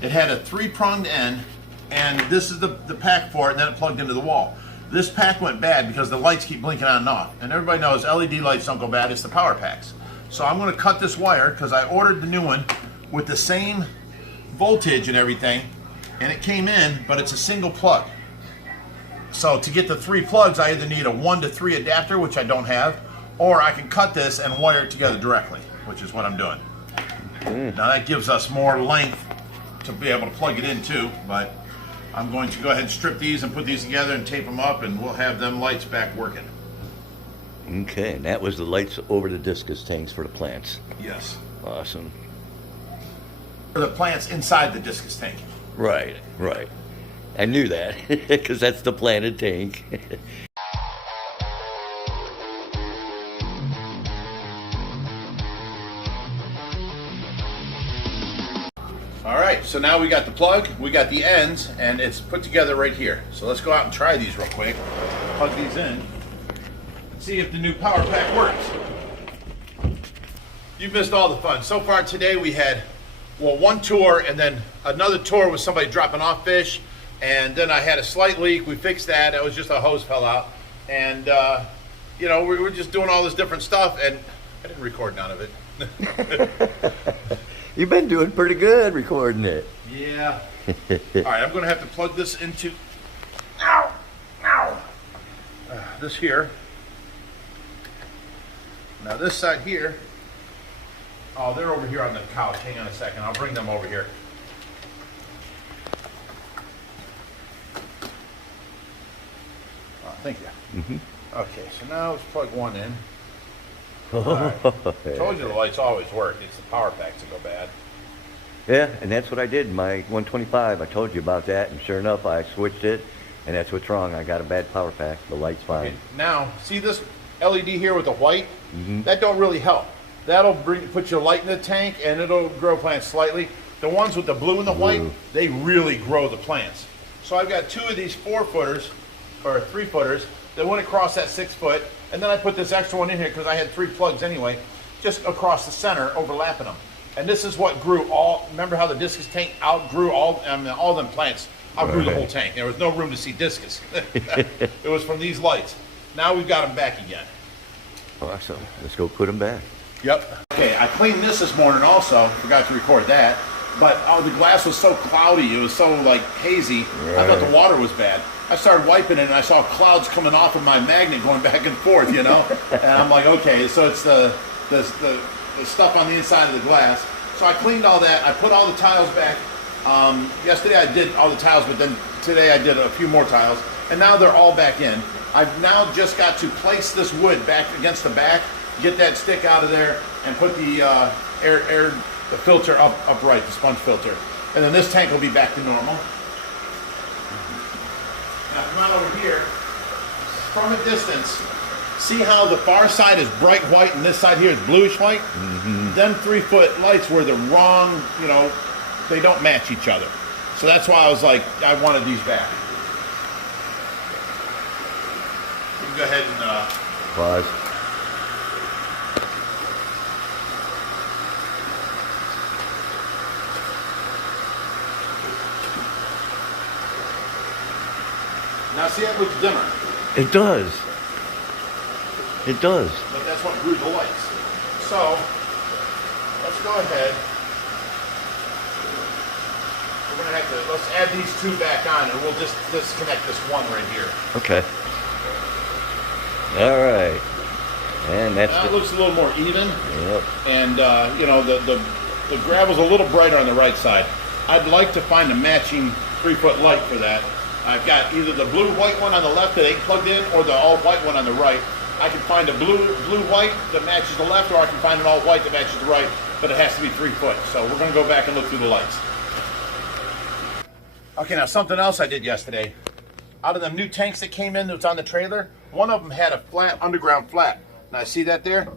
It had a 3-pronged end, and this is the pack for it, and then it plugged into the wall. This pack went bad because the lights keep blinking on and off. And everybody knows LED lights don't go bad, it's the power packs. So I'm gonna cut this wire because I ordered the new one with the same voltage and everything, and it came in, but it's a single plug. So to get the 3 plugs, I either need a 1 to 3 adapter, which I don't have, or I can cut this and wire it together directly, which is what I'm doing. Now that gives us more length to be able to plug it in too, but I'm going to go ahead and strip these and put these together and tape them up, and we'll have them lights back working. Okay, and that was the lights over the discus tanks for the plants. Yes. Awesome. For the plants inside the discus tank. Right, right. I knew that because that's the planted tank. All right, so now we got the plug, we got the ends, and it's put together right here. So let's go out and try these real quick. Plug these in. See if the new power pack works. You've missed all the fun. So far today we had, well, 1 tour and then another tour with somebody dropping off fish. And then I had a slight leak. We fixed that. It was just a hose fell out. And, you know, we were just doing all this different stuff, and I didn't record none of it. You've been doing pretty good recording it. Yeah. All right, I'm going to have to plug this into, ow, ow, this here. Now this side here, oh, they're over here on the couch. Hang on a second. I'll bring them over here. Oh, thank you. Okay, so now let's plug one in. Right. Told you the lights always work. It's the power packs that go bad. Yeah, and that's what I did. My 125, I told you about that, and sure enough, I switched it, and that's what's wrong. I got a bad power pack. The light's fine. Okay, now, see this LED here with the white? That don't really help. That'll put your light in the tank, and it'll grow plants slightly. The ones with the blue and the white, they really grow the plants. So I've got 2 of these 4-footers, or 3-footers, that went across that 6-foot, and then I put this extra one in here because I had 3 plugs anyway, just across the center, overlapping them. And this is what grew all, remember how the discus tank outgrew all them plants, outgrew the whole tank. There was no room to see discus. It was from these lights. Now we've got them back again. Awesome. Let's go put them back. Yep. Okay, I cleaned this morning also, forgot to record that, but the glass was so cloudy, it was so like hazy, I thought the water was bad. I started wiping it and I saw clouds coming off of my magnet going back and forth, you know? And I'm like, okay, so it's the stuff on the inside of the glass. So I cleaned all that, I put all the tiles back. Yesterday I did all the tiles, but then today I did a few more tiles, and now they're all back in. I've now just got to place this wood back against the back, get that stick out of there, and put the the filter upright, the sponge filter. And then this tank will be back to normal. Now come on over here, from a distance, see how the far side is bright white and this side here is bluish white? Them 3-foot lights were the wrong, you know, they don't match each other. So that's why I was like, I wanted these back. You can go ahead and Pause. now see, that looks dimmer. It does. It does. But that's what grew the lights. So let's go ahead. We're gonna have to, let's add these 2 back on, and we'll just disconnect this one right here. Okay. All right. And that looks a little more even. Yep. And you know, the gravel's a little brighter on the right side. I'd like to find a matching 3-foot light for that. I've got either the blue-white one on the left that ain't plugged in, or the all-white one on the right. I can find a blue-white that matches the left, or I can find an all-white that matches the right, but it has to be 3 foot. So we're going to go back and look through the lights. Okay, now something else I did yesterday. Out of the new tanks that came in that's on the trailer, one of them had a flat, underground flat. Now, see that there?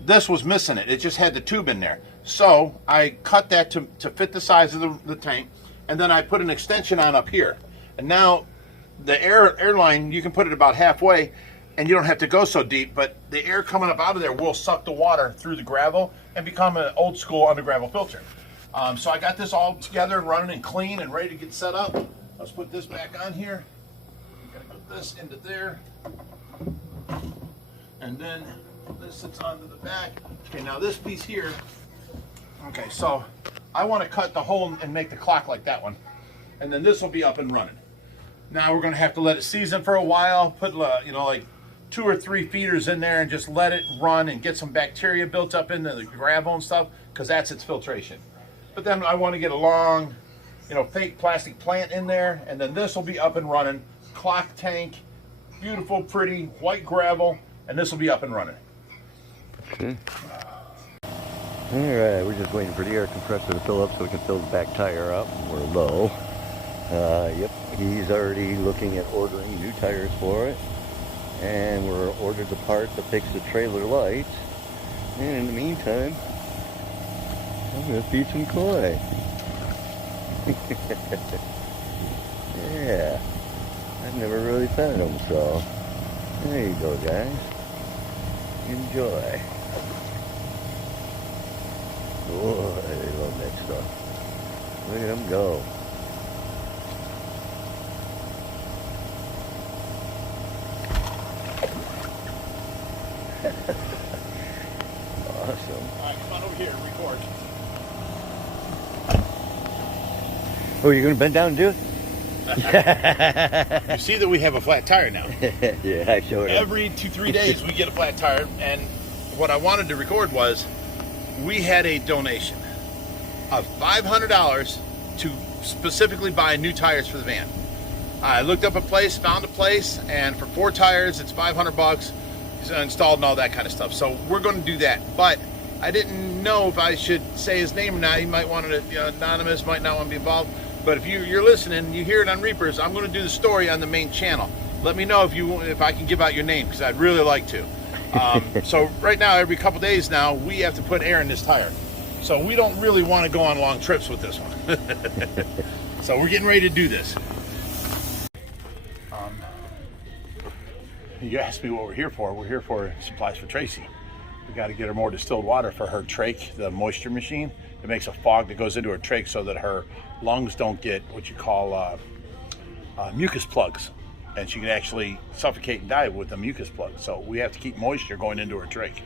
This was missing it. It just had the tube in there. So I cut that to fit the size of the tank, and then I put an extension on up here. And now the air line, you can put it about halfway, and you don't have to go so deep, but the air coming up out of there will suck the water through the gravel and become an old school undergravel filter. So I got this all together and running and clean and ready to get set up. Let's put this back on here. I'm gonna put this into there. And then this sits onto the back. Okay, now this piece here. Okay, so I want to cut the hole and make the clock like that one. And then this will be up and running. Now we're gonna have to let it season for a while, put you know, like 2 or 3 feeders in there and just let it run and get some bacteria built up into the gravel and stuff, because that's its filtration. But then I want to get a long, you know, fake plastic plant in there, and then this will be up and running. Clock tank, beautiful, pretty, white gravel, and this will be up and running. Okay. Alright, we're just waiting for the air compressor to fill up so we can fill the back tire up. We're low. Yep, he's already looking at ordering new tires for it. And we're ordered the part to fix the trailer lights. And in the meantime, I'm gonna feed some koi. Yeah, I've never really fed them, so there you go, guys. Enjoy. Oh, I love that stuff. Look at them go. Awesome. All right, come on over here and record. Oh, you're gonna bend down and do it? You see that we have a flat tire now. Yeah, I showed it. Every 2-3 days we get a flat tire, and what I wanted to record was we had a donation of $500 to specifically buy new tires for the van. I looked up a place, found a place, and for 4 tires it's $500. Installed and all that kind of stuff. So we're going to do that. But I didn't know if I should say his name or not. He might want it anonymous, might not want to be involved. But if you're listening, you hear it on Reapers, I'm going to do the story on the main channel. Let me know if I can give out your name, because I'd really like to. So right now, every couple days now, we have to put air in this tire. So we don't really want to go on long trips with this one. So we're getting ready to do this. You asked me what we're here for. We're here for supplies for Tracy. We got to get her more distilled water for her trach, the moisture machine. It makes a fog that goes into her trach so that her lungs don't get what you call mucus plugs, and she can actually suffocate and die with the mucus plug. So we have to keep moisture going into her trach.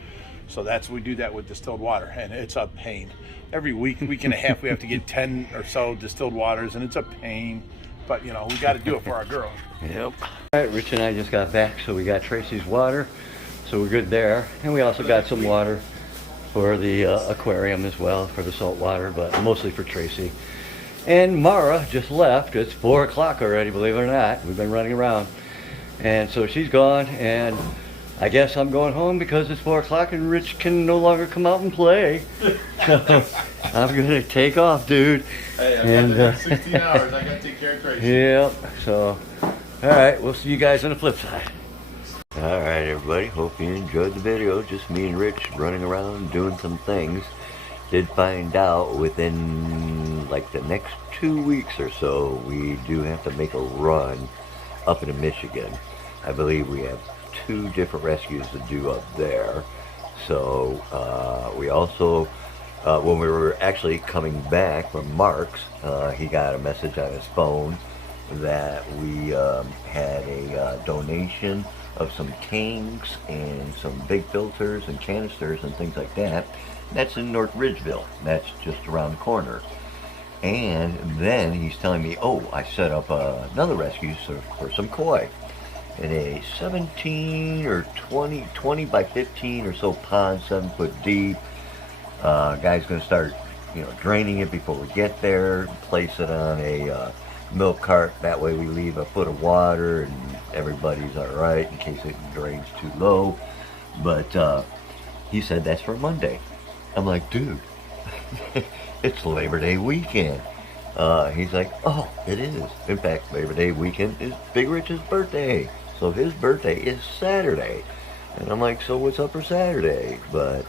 So we do that with distilled water, and it's a pain. Every week and a half, we have to get 10 or so distilled waters, and it's a pain. But you know, we got to do it for our girl. Yep. All right, Rich and I just got back, so we got Tracy's water, so we're good there. And we also got some water for the aquarium as well, for the salt water, but mostly for Tracy. And Mara just left. It's 4 o'clock already, believe it or not. We've been running around. And so she's gone, and I guess I'm going home because it's 4 o'clock and Rich can no longer come out and play. So I'm gonna take off, dude. Hey, I've got 16 hours. I got to take care of Tracy. Yep. So, all right. We'll see you guys on the flip side. All right, everybody. Hope you enjoyed the video. Just me and Rich running around doing some things. Did find out within like the next 2 weeks or so, we do have to make a run up into Michigan. I believe we have 2 different rescues to do up there. So we also, when we were actually coming back from Mark's, he got a message on his phone that we had a donation of some tanks and some big filters and canisters and things like that. That's in North Ridgeville. That's just around the corner. And then he's telling me, oh, I set up another rescue for some koi in a 17 or 20 by 15 or so pond, 7 foot deep. Guy's going to start, draining it before we get there, place it on a milk cart. That way we leave a foot of water and everybody's all right in case it drains too low. But he said that's for Monday. I'm like, dude, it's Labor Day weekend. He's like, oh, it is. In fact, Labor Day weekend is Bigrich's birthday. So his birthday is Saturday. And I'm like, so what's up for Saturday? But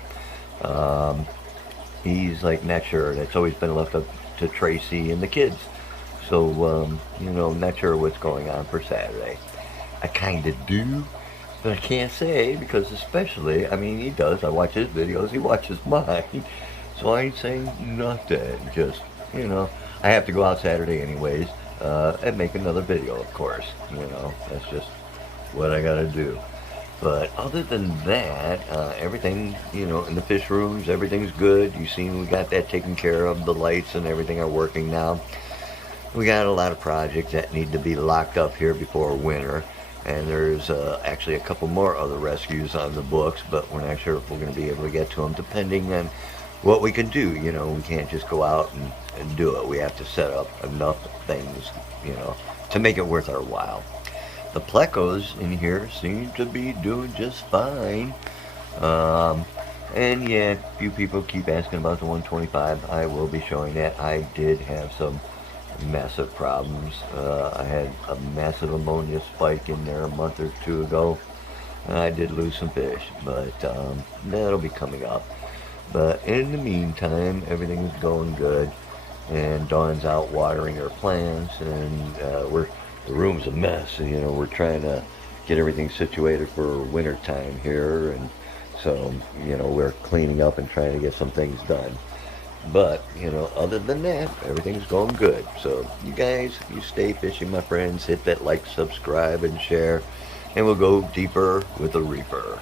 he's like, not sure. And it's always been left up to Tracy and the kids. So, not sure what's going on for Saturday. I kind of do, but I can't say because especially, he does. I watch his videos. He watches mine. So I ain't saying nothing. Just, you know, I have to go out Saturday anyways, and make another video, of course. You know, that's just what I gotta do. But other than that, everything, you know, in the fish rooms, everything's good. You seen we got that taken care of. The lights and everything are working now. We got a lot of projects that need to be locked up here before winter. And there's actually a couple more other rescues on the books, but we're not sure if we're going to be able to get to them, depending on what we can do. You know, we can't just go out and do it. We have to set up enough things, you know, to make it worth our while. The plecos in here seem to be doing just fine. And yeah, a few people keep asking about the 125. I will be showing that. I did have some massive problems. I had a massive ammonia spike in there a month or two ago. I did lose some fish, but that'll be coming up. But in the meantime, everything's going good. And Dawn's out watering her plants, and the room's a mess. You know, we're trying to get everything situated for winter time here, and so, you know, we're cleaning up and trying to get some things done. But, you know, other than that, everything's going good. So you guys, you stay fishing, my friends. Hit that like, subscribe, and share, and we'll go deeper with the reefer.